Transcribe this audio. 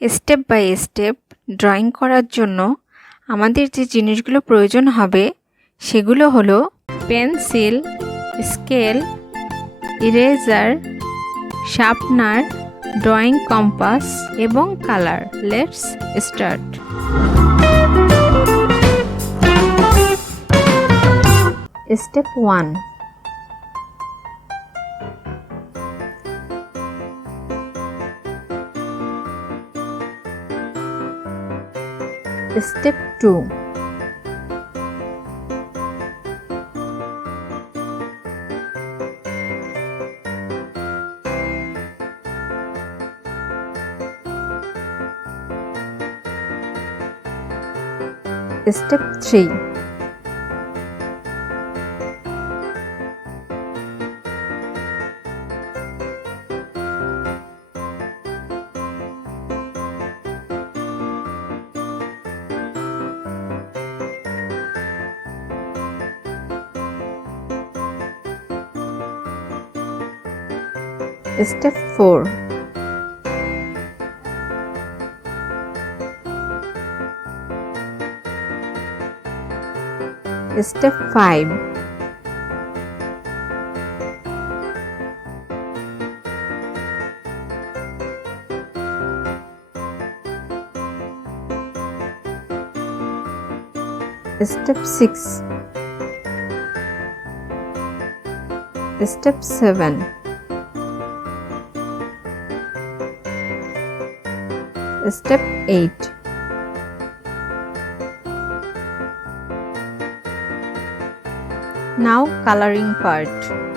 Step by step drawing করার জন্য আমাদের যে জিনিসগুলো প্রয়োজন হবে সেগুলো হলো pencil, scale, eraser, sharpener, drawing compass এবং colour. Let's start. Step 1, Step 2, Step 3, Step 4, Step 5, Step 6, Step 7, Step 8, Now coloring part.